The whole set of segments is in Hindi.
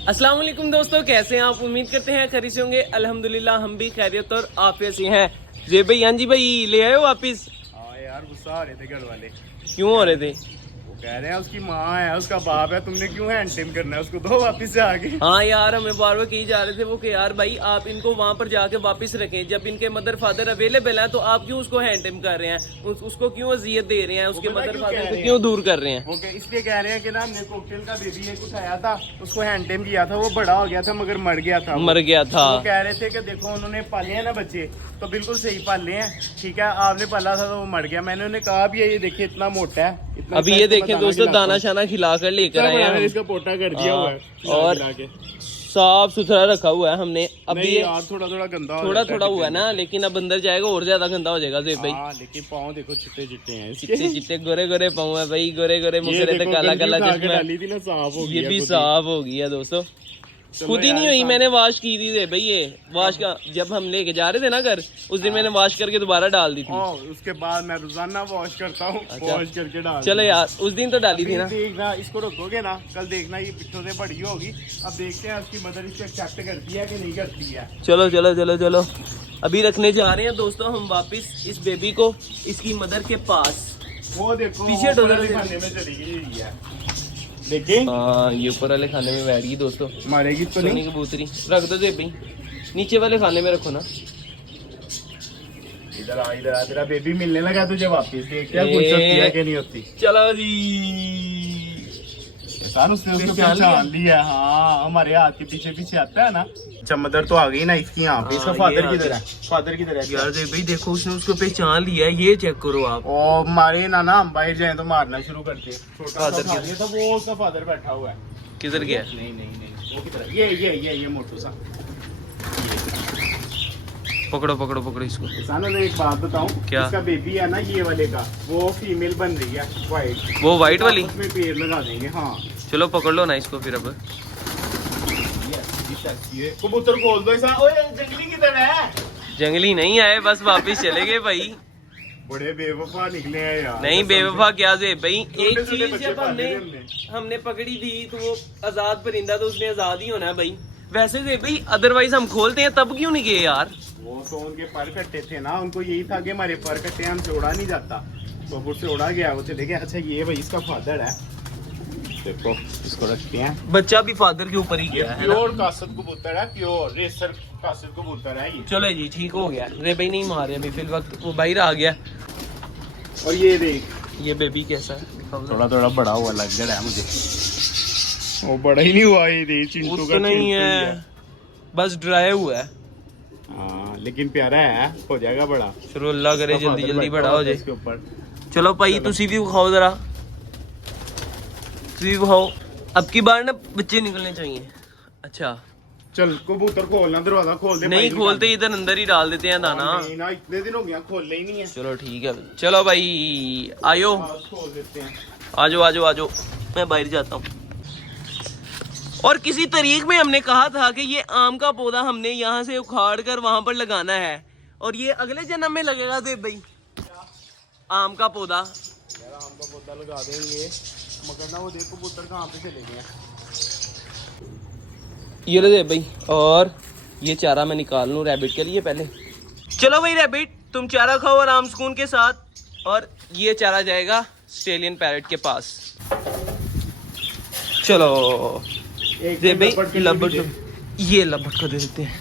अस्सलाम वालेकुम दोस्तों, कैसे हैं आप? उम्मीद करते हैं खैरियत से होंगे। अल्हम्दुलिल्लाह हम भी खैरियत और आफियत से हैं। जे भाई, हाँ जी भाई, ले आए हो वापिस? हाँ यार, गुस्सा आ रहे थे घर वाले। क्यों हो रहे थे? वो कह रहे हैं उसकी माँ है, उसका बाप है, तुमने क्यों हैंड टिम करना है उसको, दो वापिस से आगे। हाँ यार, हमें बार बार कही जा रहे थे वो कि यार भाई आप इनको वहाँ पर जाके वापस रखें। जब इनके मदर फादर अवेलेबल हैं तो आप क्यों उसको हैंड टिम कर रहे हैं? उसको क्यों अजियत दे रहे हैं? उसके पता मदर क्यों फादर कह को रहे क्यों दूर कर रहे हैं? वो इसलिए कह रहे हैं कि ना हमने कॉकटेल का बेबी एक उठाया था, उसको हैंड टिम किया था, वो बड़ा हो गया था मगर मर गया था। मर गया था। वो कह रहे थे कि देखो उन्होंने पाले हैं ना बच्चे, तो बिल्कुल सही पाले हैं, ठीक है, आपने पाला था तो वो मर गया। मैंने उन्हें कहा भी है, ये देखिए इतना मोटा है, इतना अभी ये देखें दोस्तों, दाना शाना खिला कर लेकर आए हैं इसका पोटा कर दिया हुआ है और साफ सुथरा रखा हुआ है हमने। अभी नहीं यार, थोड़ा थोड़ा गंदा थोड़ा थोड़ा हुआ है ना, लेकिन अब अंदर जाएगा और ज्यादा गंदा हो जाएगा। जेब भाई हाँ, लेकिन पाँव देखो चिट्टे चिट्टे हैं इसके। चिट्टे चिट्टे गोरे गोरे पाँव है भाई, गोरे गोरे मुखरे तो काला काला चश्मा। डाली थी ना, साफ हो ये गया भी खुद ही। साफ हो गया दोस्तों, खुद ही नहीं हुई, मैंने वॉश की थी रे भाई। ये वॉश का जब हम लेके जा रहे थे ना घर, उस दिन मैंने वॉश करके दोबारा डाल दी थी। उसके बाद मैं रोजाना वॉश करता हूँ। अच्छा। वॉश करके डाल चलो यार, उस दिन तो डाली थी ना। देखना, इसको रखोगे ना, कल देखना ये पिट्ठों से बड़ी होगी। अब देखते हैं उसकी मदर इसको एक्सेप्ट करती है कि नहीं करती है। चलो चलो चलो चलो, अभी रखने जा रहे हैं दोस्तों हम वापिस इस बेबी को इसकी मदर के पास। वो देखो पीछे डोजर खाने में चली गई है, देखें। हाँ, ये ऊपर वाले खाने में बैठ गई दोस्तों। मारेगी तो सोनी नहीं। कबूतरी रख दो दे भाई, नीचे वाले खाने में रखो ना। इधर आ, तेरा बेबी मिलने लगा तुझे वापिस, देख क्या खुश होती है कि नहीं होती। चलो जी, एहसान उसने उसको पहचान लिया। हाँ, हमारे हाथ के पीछे पीछे आता है ना। अच्छा, मदर तो आ गई ना इसकी यहाँ पे। इसका फादर किधर है? फादर किधर है यार दे भाई देखो, उसने उसको पहचान लिया है, ये चेक करो आप। ओ मारे ना ना, हम बाहर जाए तो मारना शुरू करते। छोटा फादर सा था वो, उसका फादर बैठा हुआ है। किधर गया? नहीं नहीं नहीं, वो किधर है? ये मोटू सा। पकड़ो पकड़ो पकड़ो इसको। किसान, मैं एक बात बताऊं, क्या? इसका बेबी है ना ये वाले का, वो फीमेल बन रही है, व्हाइट। वो व्हाइट वाली? उसमें पेड़ लगा देंगे। हाँ चलो पकड़ लो ना इसको फिर। अब ये कबूतर खोल दो। ओए जंगली किधर है? जंगली नहीं आए, बस वापिस चले गए भाई। बड़े बेवफा निकले हैं यार। नहीं बेवफा क्या से भाई, एक छोटे चीज बच्चे जब पाले हमने पकड़ी थी तो वो आजाद परिंदा, तो उसने आजाद ही होना है भाई। वैसे से भाई अदरवाइज हम खोलते हैं तब क्यों नहीं गए यार? वो तो उनके पर कट्टे थे ना, उनको यही था कि हमारे पर कट्टे, हमसे उड़ा नहीं जाता, तो वो से उड़ा गया, वो चले गए। अच्छा, ये भाई इसका फादर है, देखो इसको रखते हैं। बच्चा भी फादर के ऊपर ही गया है ना। प्योर कासद कबूतर है, प्योर रेसर कासद कबूतर है ये। चलो जी, ठीक हो गया। रे भाई नहीं मारे अभी फिल वक्त, वो बाहर आ गया। और ये देख, ये बेबी कैसा है? थोड़ा थोड़ा बड़ा हुआ लग रहा है मुझे। वो बड़ा ही नहीं हुआ, ये देख चिंटू का नहीं चिंटू ही है, बस ड्राई हुआ है। हाँ, लेकिन प्यारा है, हो जाएगा बड़ा। चलो अल्लाह करे जल्दी जल्दी बड़ा हो जाए। इसके ऊपर चलो भाई, तुसी भी खाओ जरा, तुसी भी खाओ। अब की बार ना बच्चे निकलने चाहिए। अच्छा चल, कबूतर खोलना, दरवाजा खोल दे। नहीं खोलते, इधर अंदर ही डाल देते हैं दाना। नहीं ना, इतने दिन हो गया, खोलने ही नहीं है। चलो ठीक है, चलो भाई आयो, खोल देते हैं। आजो आजो आजो, मैं बाहर जाता हूँ। और किसी तरीक में हमने कहा था कि ये आम का पौधा हमने यहाँ से उखाड़ कर वहां पर लगाना है, और ये अगले जन्म में लगेगा देव भाई, आम का पौधा। यार आम का पौधा लगा देंगे, मगर ना वो देखो कबूतर कहाँ पे चले गए। ये ले दे भाई, और ये चारा मैं निकाल लूँ रैबिट के लिए पहले। चलो भाई रैबिट, तुम चारा खाओ आराम सुकून के साथ, और ये चारा जाएगा ऑस्ट्रेलियन पैरेट के पास। चलो दे भाई लबट, ये लबट को दे देते हैं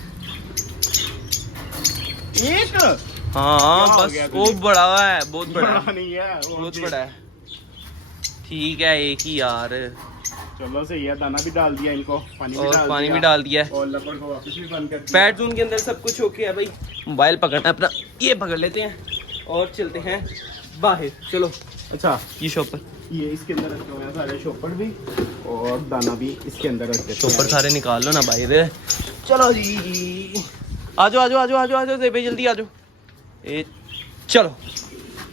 एक। हाँ बस, वो बड़ा है, बहुत बड़ा है, नहीं है, बहुत बड़ा है। ठीक है, एक ही यार। चलो सही है, दाना भी डाल दिया इनको, पानी भी डाल दिया है, और लपड़ को वापस भी बंद कर दिया। पैड जोन के अंदर सब कुछ ओके है भाई। मोबाइल पकड़ना अपना, ये पकड़ लेते हैं और चलते हैं बाहर। चलो अच्छा, ये शॉपर, ये इसके अंदर रखे हुए हैं सारे शॉपर भी, और दाना भी इसके अंदर रख देते हैं। शॉपर सारे निकाल लो ना बाहर। चलो जी, आजो आजो आजो आजो आजो दे भाई, जल्दी आजो। चलो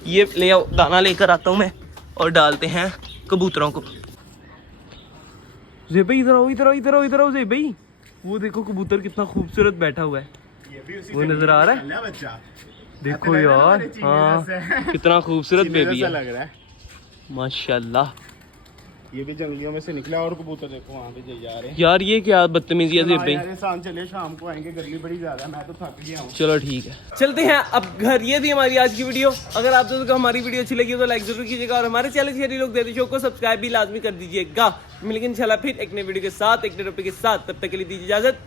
ये ले आओ, दाना लेकर आता हूँ मैं, और डालते हैं कबूतरों को। जे भाई इधर आओ, इधर आओ, इधर आओ, इधर आओ जे भाई, वो देखो कबूतर कितना खूबसूरत बैठा हुआ है, ये भी उसी वो नजर आ रहा है, बच्चा। देखो यार। हाँ कितना खूबसूरत बेबी है, है, लग रहा है माशाल्लाह। ये भी जंगलियों में से निकला और कबूतर देखो वहाँ पे जा रहे हैं। यार ये क्या बदतमीजी है भाई। शाम चले, शाम को आएंगे, गर्मी बड़ी ज्यादा है, मैं तो थक गया हूँ। चलो ठीक है चलते हैं अब घर। ये थी हमारी आज की वीडियो। अगर आप दोस्तों को हमारी वीडियो अच्छी लगी हो तो लाइक जरूर कीजिएगा और हमारे चैनल शहरी लोग देते शो को सब्सक्राइब भी लाजमी कर दीजिएगा। मिलेंगे इंशाल्लाह फिर एक नई वीडियो के साथ, एक नए टॉपिक के साथ। तब तक के लिए दीजिए इजाजत।